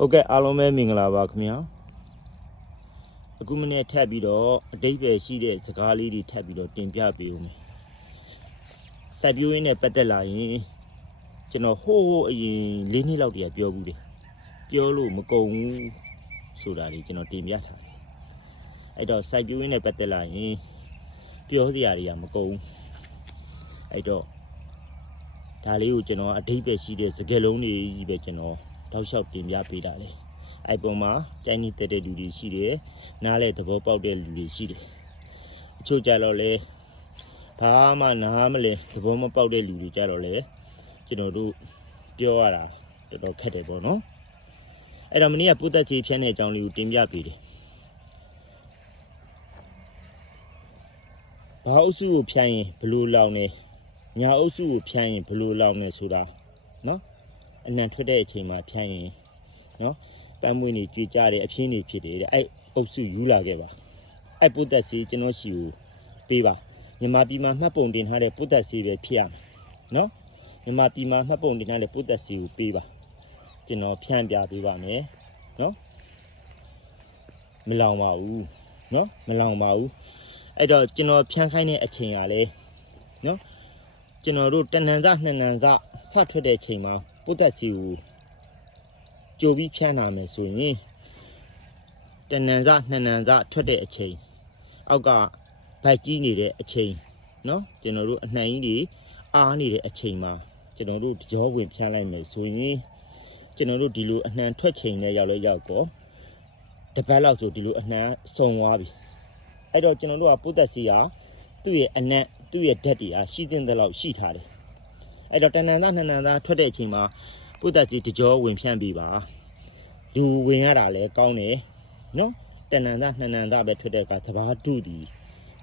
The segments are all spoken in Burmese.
ဟုတ်ကဲ့အားလုံးပဲမင်္ဂလာပါခင်ဗျာအခုမနေ့ထပ်ပြီးတော့အတိတ်ပဲရှိတဲ့စကားလေးတွေထပ်ပြီးတော့တင်ပြပေးဦးမယ်စိုက်ပျိုးရင်းနဲ့ပတ်သက်လာရင်ကျွန်တော်ဟိုးဟိုးအရင်၄နှစ်လောက်တည်းကပြောဘူးတယ်ပြောလို့မကုန်ဘူးဆိုတာလေးကျွန်တော်တင်ပြထားတယ်အဲ့တော့စိုက်ပျိုးရင်းနဲ့ပတ်သက်လာရင်ပြောစရာတွေကမကုန်ဘူးအဲ့တော့ဒါလေးကိုကျွန်တော်အတိတ်ပဲရှိတဲ့စကားလုံးတွေကြီးပဲကျွန်တော် တောက်လျှောက်တင်ပြပေးတာလေအဲ့ပုံမှာတိုင်းနေတက်တဲ့လူတွေရှိတယ်နားလဲသဘောပေါက်တဲ့လူတွေရှိတယ်အချို့ကြတော့လေဘာမှနားမလဲသဘောမပေါက်တဲ့လူတွေကြတော့လေကျွန်တော်တို့ပြောရတာတော်တော်ခက်တယ်ပေါ့နော်အဲ့တော့မနေ့ကပုဒ်သက်ချေဖြန်းတဲ့အကြောင်းလေးကိုတင်ပြပေးတယ်ဘာအုပ်စုကိုဖြန်းရင်ဘယ်လိုလောင်နေညာအုပ်စုကိုဖြန်းရင်ဘယ်လိုလောင်နေဆိုတာနော် အနံထွက်တဲ့အချိန်မှာဖြန်းရင်နော်ပန်းမွေးနေကြွေကြတယ်အပြင်းနေဖြစ်တယ်တဲ့အဲ့အုပ်စုယူလာခဲ့ပါအဲ့ပုဒ်သက်စီကျွန်တော်ရှိကိုပေးပါမြန်မာပြည်မှာမှတ်ပုံတင်ထားတဲ့ပုဒ်သက်စီပဲဖြစ်ရမယ်နော်မြန်မာပြည်မှာမှတ်ပုံတင်ထားတဲ့ပုဒ်သက်စီကိုပေးပါကျွန်တော်ဖြန့်ပြပေးပါမယ်နော်မလောင်ပါဘူးနော်မလောင်ပါဘူးအဲ့တော့ကျွန်တော်ဖြန့်ခိုင်းတဲ့အချိန်ကလည်းနော်ကျွန်တော်တို့တဏ္ဍန်စနှစ်ဏ္ဍန်စစ ထွက်တဲ့အချိန်မှာ ပုဒ်သက်စီကိုကြိုပြီးဖြန်းလာမယ်ဆိုရင်တဏ္ဏန်စနှစ်ဏ္ဏန်စထွက်တဲ့အချိန်အောက်ကဗိုက်ကြီးနေတဲ့အချိန်เนาะကျွန်တော်တို့အနှံကြီးတွေအားနေတဲ့အချိန်မှာကျွန်တော်တို့ကြောဝင်ဖြန်းလိုက်မယ်ဆိုရင်ကျွန်တော်တို့ဒီလိုအနှံထွက်ချိန်နဲ့ရောက်လဲရောက်တော့တပတ်လောက်ဆိုဒီလိုအနှံစုံသွားပြီအဲ့တော့ကျွန်တော်တို့ကပုဒ်သက်စီကသူ့ရဲ့အနက်သူ့ရဲ့ဓာတ်တွေအားရှိတဲ့လောက်ရှိထားတယ် အဲ့တော့တဏ္ဍန်သားနှစ်ဏ္ဍန်သားထွက်တဲ့အချိန်မှာပုဒ်တက်ကြီးတကြောဝင်ဖြန့်ပြီးပါလူဝင်ရတာလည်းကောင်းတယ်နော်တဏ္ဍန်သားနှစ်ဏ္ဍန်သားပဲထွက်တဲ့အခါသဘာဒုတီ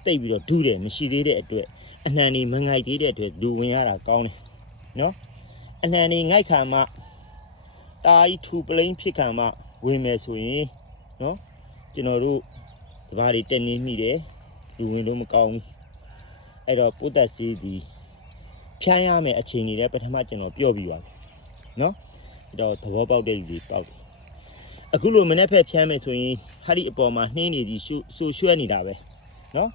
တိတ်ပြီးတော့ဒုတယ်မရှိသေးတဲ့အတွက်အနှံနေမငိုက်သေးတဲ့အတွက်လူဝင်ရတာကောင်းတယ်နော်အနှံနေငိုက်ခံမှတာကြီးထူပလိန်ဖြစ်ခံမှဝင်မယ်ဆိုရင်နော်ကျွန်တော်တို့သဘာတွေတက်နေမိတယ်လူဝင်လို့မကောင်းဘူးအဲ့တော့ပုဒ်တက်စီဒီ ဖြန်းရမယ်အချိန်တွေလည်းပထမကျွန်တော်ပြောပြီးပါမယ်နော်အဲ့တော့သဘောပေါက်တဲ့လူတွေပေါက်တယ်အခုလိုမနေ့ဖက်ဖြန်းမယ်ဆိုရင်ဟာဒီအပေါ်မှာနှင်းနေပြီးရှူဆူရွှဲနေတာပဲနော်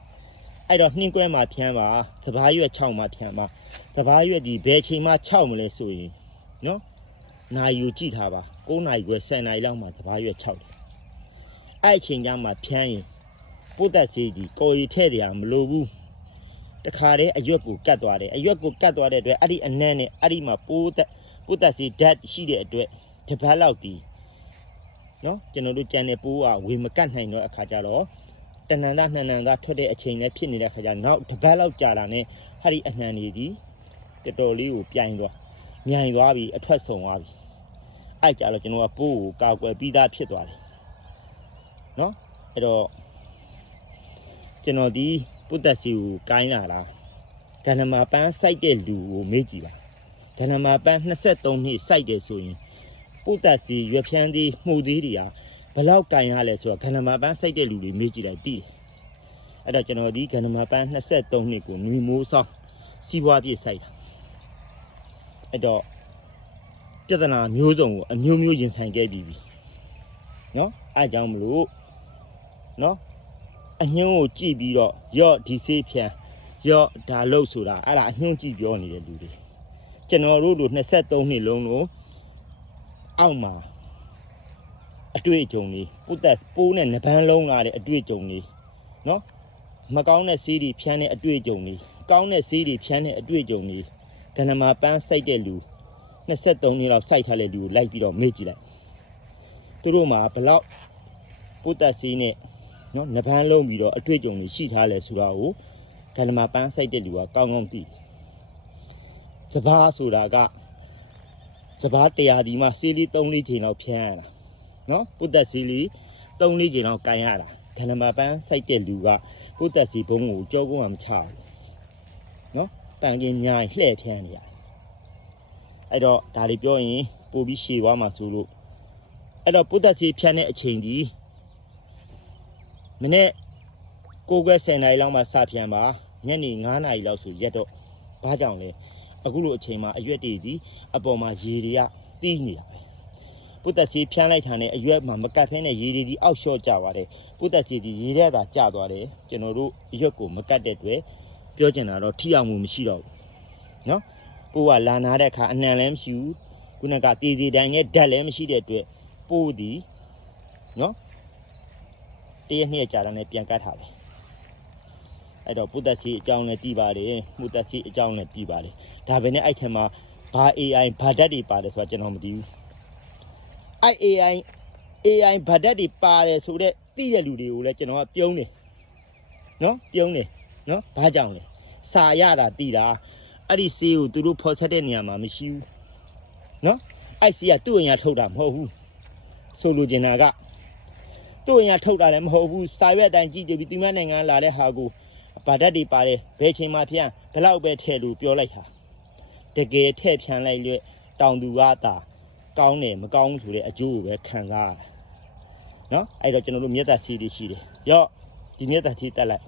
အဲ့တော့နှင်းကွဲမှာဖြန်းပါသဘာရွက်6မှာဖြန်းပါသဘာရွက်ဒီဘယ်ချိန်မှ6မလဲဆိုရင်နော်နာယူကြည့်ထားပါ9နာရီခွဲ10နာရီလောက်မှသဘာရွက်6တယ်အဲ့အချိန်ကျမှဖြန်းရင်ပုတ်သက်စေးကြီးကိုရီထဲ့တယ်မလိုဘူး တခါတည်းအရွက်ကိုကတ်သွားတယ်အရွက်ကိုကတ်သွားတဲ့အတွက်အဲ့ဒီအနံ့နဲ့အဲ့ဒီမှာပိုးသက်ပိုးသက်စီဓာတ်ရှိတဲ့အတွက်တပတ်လောက်ဒီနော်ကျွန်တော်တို့ကြံတဲ့ပိုးကဝေမကတ်နိုင်တော့အခါကျတော့တဏ္ဍန်သားနှစ်ဏ္ဍန်သားထွက်တဲ့အချိန်နဲ့ဖြစ်နေတဲ့အခါကျတော့နောက်တပတ်လောက်ကြာလာနဲ့ဟာဒီအနှံတွေဒီတော်တော်လေးကိုပြိုင်သွားမြိုင်သွားပြီးအထွက်ဆုံသွားပြီအဲ့ကြတော့ကျွန်တော်ကပိုးကိုကာကွယ်ပြီးသားဖြစ်သွားတယ်နော်အဲ့တော့ကျွန်တော်ဒီ ပုတ္တစီကိုကိုင်းလာလားဒဏ္ဍမာပန်းစိုက်တဲ့လူကိုမေးကြည့်ပါဒဏ္ဍမာပန်း23နှစ်စိုက်တယ်ဆိုရင်ပုတ္တစီရွက်ဖြန်းသေးမှုသေးတွေကဘယ်လောက်ကိုင်းရလဲဆိုတော့ဒဏ္ဍမာပန်းစိုက်တဲ့လူတွေမေးကြည့်လိုက်ပြီးတယ်အဲ့တော့ကျွန်တော်ဒီဒဏ္ဍမာပန်း23နှစ်ကိုနွေမိုးဆောင်စီးပွားပြည့်စိုက်တာအဲ့တော့ပြဿနာမျိုးစုံကိုအမျိုးမျိုးရင်ဆိုင်ခဲ့ပြီးပြီနော်အားကြောင့်မလို့နော် အညွှန်းကိုကြည့်ပြီးတော့ရော့ဒီဆေးဖြန်ရော့ဒါလုတ်ဆိုတာအဲ့ဒါအညွှန်းကြည့်ပြောနေတဲ့လူတွေကျွန်တော်တို့တို့23နှစ်လုံးလို့အောက်မှာအတွေ့အကြုံတွေပုတ်သက်ပိုးနဲ့နပန်းလုံးလာတဲ့အတွေ့အကြုံတွေနော်မကောင်းတဲ့ဆေးတွေဖြန်းတဲ့အတွေ့အကြုံတွေကောင်းတဲ့ဆေးတွေဖြန်းတဲ့အတွေ့အကြုံတွေကဏမာပန်းစိုက်တဲ့လူ23နှစ်လောက်စိုက်ထားတဲ့လူကိုလိုက်ပြီးတော့မေ့ကြည့်လိုက်သူတို့မှာဘယ်လောက်ပုတ်သက်ဆေးနဲ့ နော်နဗန်းလုံးပြီးတော့အတွေ့အကြုံတွေရှိထားလဲဆိုတာကိုဓမ္မပန်းစိုက်တဲ့လူကကောင်းကောင်းသိတယ်။စဘာဆိုတာကစဘာတရားဒီမှာစီးလီ3လေးချိန်လောက်ဖြန်းရတာနော်ပုတ်သက်စီးလီ3လေးချိန်လောက်ကန်ရတာဓမ္မပန်းစိုက်တဲ့လူကပုတ်သက်စီဘုံကိုကြောကုန်းမှမချဘူးနော်တန်ကင်းညာလှဲ့ဖြန်းနေရတယ်အဲ့တော့ဒါလေးပြောရင်ပို့ပြီးရှည်သွားမှာဆိုလို့အဲ့တော့ပုတ်သက်စီဖြန်းတဲ့အချိန်ကြီး မနေ့ကိုကွဲ10နာရီလောက်မှစပြန်ပါညနေ9နာရီလောက်ဆိုရက်တော့ဘာကြောင့်လဲအခုလိုအချိန်မှာအရွက်တွေဒီအပေါ်မှာရေတွေကတီးနေတာပဲပုတ္တစီဖြန်းလိုက်တာနဲ့အရွက်မှာမကတ်ဖဲနဲ့ရေဒီဒီအောက်လျှော့ကြပါတယ်ပုတ္တစီဒီရေထဲသာကျသွားတယ်ကျွန်တော်တို့အရွက်ကိုမကတ်တဲ့အတွက်ပြောချင်တာတော့ထိအောင်မှုမရှိတော့ဘူးနော်ပိုးကလာနာတဲ့အခါအနှံလည်းမရှိဘူးခုနကတေးသေးတိုင်းနဲ့ဓာတ်လည်းမရှိတဲ့အတွက်ပိုးဒီနော် တရက်နှစ်ရက်ကြာတာနဲ့ပြန်ကတ်ထားတယ်အဲ့တော့ပုတ္တစီအကြောင်းနဲ့တည်ပါတယ်ပုတ္တစီအကြောင်းနဲ့တည်ပါတယ်ဒါပဲနဲ့အဲ့ထက်မှာဘာ AI ဘာဓာတ်တွေပါတယ်ဆိုတာကျွန်တော်မသိဘူးအဲ့ AI AI ဗတ်တက်တွေပါတယ်ဆိုတော့သိတဲ့လူတွေကိုလည်းကျွန်တော်ကပြုံးတယ်နော်ပြုံးတယ်နော်ဘာကြောင့်လဲစာရတာသိတာအဲ့ဒီစီကိုသူတို့ဖော်ဆက်တဲ့နေရာမှာမရှိဘူးနော်အဲ့စီကသူ့အညာထုတ်တာမဟုတ်ဘူးဆိုလိုချင်တာက သူ့အညာထုတ်တာလည်းမဟုတ်ဘူးစာရွက်အတိုင်းကြည့်ကြည့်ပြီးသူမနိုင်ငံလာတဲ့ဟာကိုဗတ်တက်တွေပါတယ်ဘယ်ချိန်မှဖြန်းဘယ်လောက်ပဲထဲလို့ပြောလိုက်တာတကယ်ထဲ့ဖြန်းလိုက်ရွက်တောင်သူကသာကောင်းတယ်မကောင်းဘူးဆိုတဲ့အကျိုးကိုပဲခံစားရတယ်။နော်အဲ့တော့ကျွန်တော်တို့မျက်သက်ချီတွေရှိတယ်။ရော့ဒီမျက်သက်ချီတက်လိုက်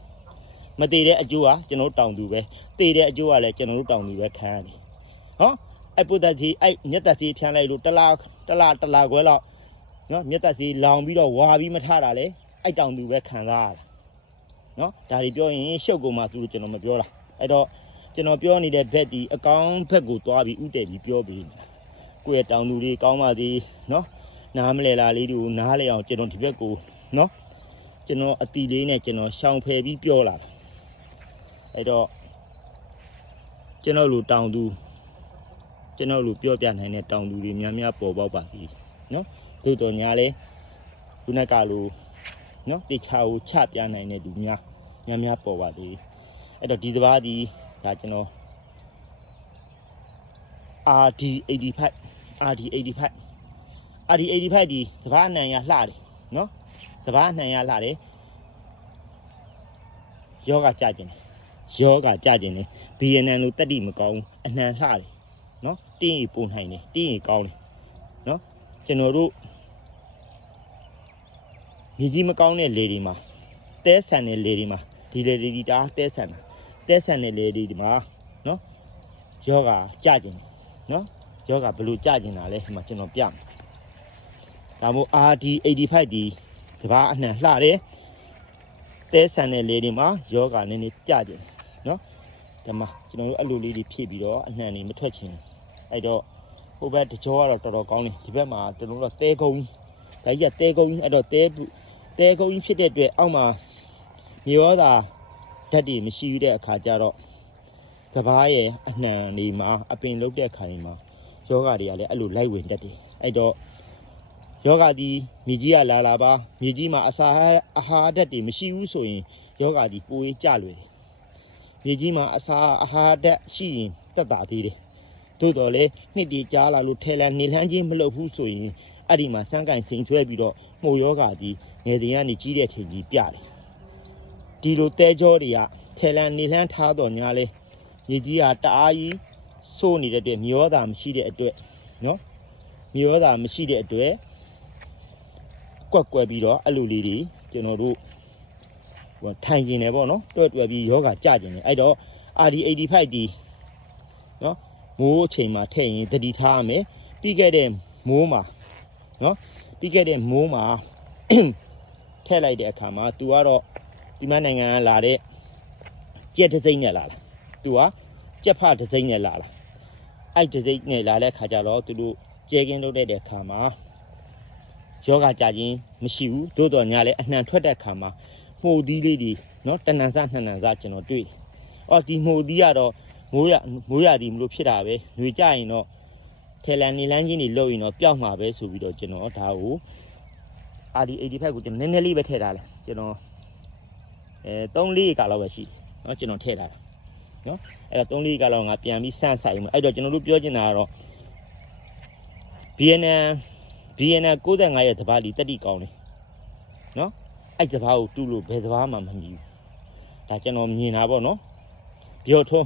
မတည်တဲ့အကျိုးကကျွန်တော်တို့တောင်သူပဲတည်တဲ့အကျိုးကလည်းကျွန်တော်တို့တောင်သူပဲခံရတယ်။ဟောအဲ့ပုဒ်သက်ချီအဲ့မျက်သက်ချီဖြန်းလိုက်လို့တလားတလားတလားခွဲလောက် နော်မျက်သက်ချီလောင်ပြီးတော့ဝါပြီးမထတာလေအဲ့တောင်သူပဲခံစားရတယ်။နော်ဒါတွေပြောရင်ရှုပ်ကုန်မှသူတို့ကျွန်တော်မပြောတာ။အဲ့တော့ကျွန်တော်ပြောနေတဲ့ဘက်ဒီအကောင့်ဘက်ကိုတွားပြီးဥတည်ပြီးပြောပြီးကိုယ့်ရဲ့တောင်သူတွေကောင်းပါသေးနော်နားမလဲလားလေးတွေကိုနားလဲအောင်ကျွန်တော်ဒီဘက်ကိုနော်ကျွန်တော်အတီလေးနဲ့ကျွန်တော်ရှောင်ဖယ်ပြီးပြောလာတာအဲ့တော့ကျွန်တော်လူတောင်သူကျွန်တော်လူပြောပြနိုင်တဲ့တောင်သူတွေများများပေါ်ပေါက်ပါပြီနော် သို့တော်ညာလဲခုနကလိုနော်တေချာကိုချပြနိုင်တဲ့လူများများများပေါ်ပါသေးအဲ့တော့ဒီတစ်ပါးဒီဒါကျွန်တော် RD85 RD85 RD85 ဒီစဘာအနံရလှတယ်နော်စဘာအနံရလှတယ်ယောဂကြကျင်တယ်ယောဂကြကျင်တယ် BNN လို့တက်တိမကောင်းဘူးအနှံလှတယ်နော်တင်းရီပုံနိုင်တယ်တင်းရီကောင်းတယ်နော်ကျွန်တော်တို့ မြေကြီးမကောင်းတဲ့လေဒီမှာတဲဆန်တဲ့လေဒီမှာဒီလေဒီတာတဲဆန်တာတဲဆန်တဲ့လေဒီမှာနော်ယောဂကြကျင်တယ်နော်ယောဂဘယ်လိုကြကျင်တာလဲဒီမှာကျွန်တော်ပြမယ်ဒါမို့ RD85 ဒီကဘာအနှံလှတယ်တဲဆန်တဲ့လေတွေမှာယောဂနည်းနည်းကြကျင်တယ်နော်ဒီမှာကျွန်တော်တို့အလိုလေးတွေဖြည့်ပြီးတော့အနှံတွေမထွက်ချင်ဘူးအဲ့တော့ဟိုဘက်တကြောကတော့တော်တော်ကောင်းတယ်ဒီဘက်မှာကျွန်တော်တို့ကတဲကုန်းကြီးဒါကြီးကတဲကုန်းကြီးအဲ့တော့တဲပု တဲကုန်းကြီးဖြစ်တဲ့အတွက်အောက်မှာမြေရောသာဓာတ်တွေမရှိတဲ့အခါကျတော့ကဘာရဲ့အနှံတွေမှာအပင်လုတ်တဲ့ခါတွေမှာယောဂတွေကလည်းအဲ့လိုလိုက်ဝင်တတ်တယ်အဲ့တော့ယောဂဒီမြေကြီးကလာလာပါမြေကြီးမှာအစာအာဟာရဓာတ်တွေမရှိဘူးဆိုရင်ယောဂဒီပိုးကြလွယ်တယ်မြေကြီးမှာအစာအာဟာရဓာတ်ရှိရင်တက်တာသေးတယ်သို့တော်လည်းနှစ်တည်ကြားလာလို့ထဲလန်းနေလှမ်းချင်းမလုပ်ဘူးဆိုရင် အဲ့ဒီမှာစမ်းကင်စိန်ချွဲပြီးတော့မှုယောဂဒီငယ်စဉ်ကနေကြီးတဲ့ထင်ကြီးပြတယ်ဒီလိုတဲကြောတွေကထဲလန်းနေလှမ်းထားတော်ညာလဲမြေကြီးကတအားကြီးစိုးနေတဲ့အတွက်မြေရောတာမရှိတဲ့အတွက်နော်မြေရောတာမရှိတဲ့အတွက်ကွက်ကွက်ပြီးတော့အဲ့လိုလေးတွေကျွန်တော်တို့ဟိုထိုင်ကျင်တယ်ပေါ့နော်တွဲ့တွဲ့ပြီးယောဂကြကျင်တယ်အဲ့တော့ RD85 ဒီနော်မိုးအချိန်မှာထည့်ရင်တတိထားရမယ်ပြီးခဲ့တဲ့မိုးမှာ နော်ပြီးခဲ့တဲ့မိုးမှာ ထည့်လိုက်တဲ့အခါမှာ तू ကတော့ဒီမနိုင်ငံကလာတဲ့ကြက်တစ်စိမ့်နဲ့လာတာ သူကကြက်ဖဒစိမ့်နဲ့လာလာအဲ့ဒစိမ့်နဲ့လာတဲ့ခါကျတော့သူတို့ကျဲကင်းလုပ်တဲ့အခါမှာယောဂကြခြင်းမရှိဘူးသို့တော်ညာလည်းအနှံထွက်တဲ့အခါမှာမှုသီးလေးတွေနော်တဏ္ဍန်စနှစ်ဏ္ဍန်စကျွန်တော်တွေ့တယ်။အော်ဒီမှုသီးကတော့မိုးရမိုးရသည်မလို့ဖြစ်တာပဲ။ຫນွေကြရင်တော့ ထဲလန်နေလန်းချင်းတွေလှုပ်ရင်တော့ပျောက်မှာပဲဆိုပြီးတော့ကျွန်တော်ဒါကို RD85 ကိုကျွန်တော်နည်းနည်းလေးပဲထည့်ထားတယ်ကျွန်တော်အဲ3လေးကလောက်ပဲရှိတယ်เนาะကျွန်တော်ထည့်ထားတာ အဲ့တော့3လေးကတော့ငါပြန်ပြီးစန့်ဆိုင်မှာအဲ့တော့ကျွန်တော်တို့ပြောချင်တာကတော့ BNN BNN 95ရဲ့တဘာလီတက်တိကောင်းတယ်နော်အဲ့တဘာကိုတူလို့ဘယ်တဘာမှမမြည်ဘူးဒါကျွန်တော်မြင်တာပေါ့နော်ဘျော်ထုံး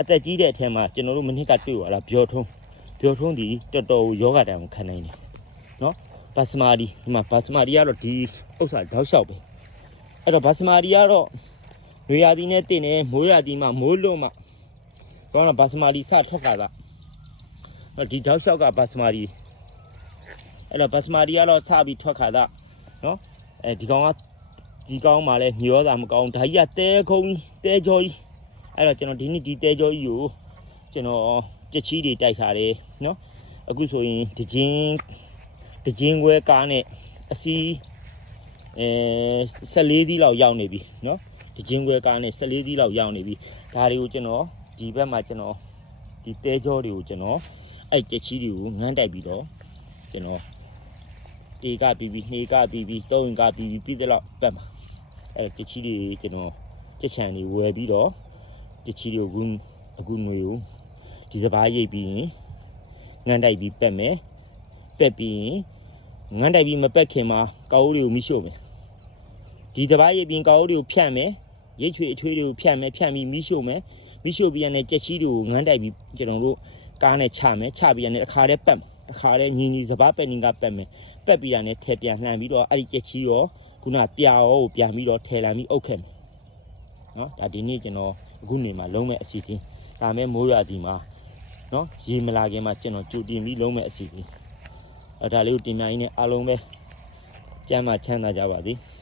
အသက်ကြီးတဲ့အထက်မှာကျွန်တော်တို့မနစ်ကတွေ့ရတာဘျော်ထုံး ဘျော်ထုံးဒီတော်တော်ယောဂတံကိုခံနိုင်တယ်နော်ဘတ်စမာဒီဒီမှာဘတ်စမာဒီကတော့ဒီဥစ္စာတောက်လျှောက်ပဲအဲ့တော့ဘတ်စမာဒီကတော့ရွေရာသီနဲ့တင်နေမိုးရာသီမှာမိုးလွတ်မှာတော့ဘတ်စမာလီစထွက်ခါလာဒီတောက်လျှောက်ကဘတ်စမာလီအဲ့တော့ဘတ်စမာတီကတော့ထပြီးထွက်ခါတာနော်အဲဒီကောင်ကဒီကောင်မှလည်းမျောတာမကောင်းဒါကြီးကတဲခုံးကြီးတဲကြောကြီးအဲ့တော့ကျွန်တော်ဒီနေ့ဒီတဲကြောကြီးကိုကျွန်တော်ကြက်ချီတွေတိုက်ထားတယ် နော်အခုဆိုရင်ဒကြင်းဒကြင်းခွဲကားနဲ့အစီးအဲ14စီးလောက်ရောက်နေပြီနော်ဒကြင်းခွဲကားနဲ့14စီးလောက်ရောက်နေပြီဒါတွေကိုကျွန်တော်ဒီဘက်မှာကျွန်တော်ဒီတဲကြောတွေကိုကျွန်တော်အဲ့ကြက်ချီတွေကိုငန်းတိုက်ပြီးတော့ကျွန်တော်တေကပြီးပြီးနှေကပြီးပြီးသုံးရင်ကပြီးပြီးပြီးတဲ့လောက်ပတ်မှာအဲ့တချီတွေကျွန်တော်ချက်ချန်တွေဝယ်ပြီးတော့တချီတွေကိုအခုအခုຫນွေကိုဒီစပားရိတ်ပြီးရင် ငန်းတိုက်ပြီးပက်မယ်ပက်ပြီးရင်ငန်းတိုက်ပြီးမပက်ခင်မှာကောက်ဦးတွေကိုမိရှို့မယ်ဒီစပားရိတ်ပြီးကောက်ဦးတွေကိုဖြန့်မယ်ရိတ်ချွေအထွေးတွေကိုဖြန့်မယ်ဖြန့်ပြီးမိရှို့မယ်မိရှို့ပြီးရတဲ့ကြက်ချီတွေကိုငန်းတိုက်ပြီးကျွန်တော်တို့ကားနဲ့ချမယ်ချပြီးရတဲ့အခါတည်းပက်မယ်အခါတည်းညီညီစပားပက်နင်းကပက်မယ်ပက်ပြီးတာနဲ့ထဲပြန်လှန်ပြီးတော့အဲ့ဒီကြက်ချီရောခုနပြာရောကိုပြန်ပြီးတော့ထဲလန်ပြီးအုပ်ခဲ့မယ်နော်ဒါဒီနေ့ကျွန်တော်အခုနေမှာလုံးမဲ့အစီအစဉ်ဒါမဲ့မိုးရွာဒီမှာ နော်ရေမလာခင်မှာကျွန်တော်ကြိုတင်ပြီးလုံးမဲ့အစီအစဉ်အဲ့ဒါလေးကိုတင်ပြရင်းနဲ့အားလုံးပဲကျမ်းမှာချမ်းသာကြပါစေ။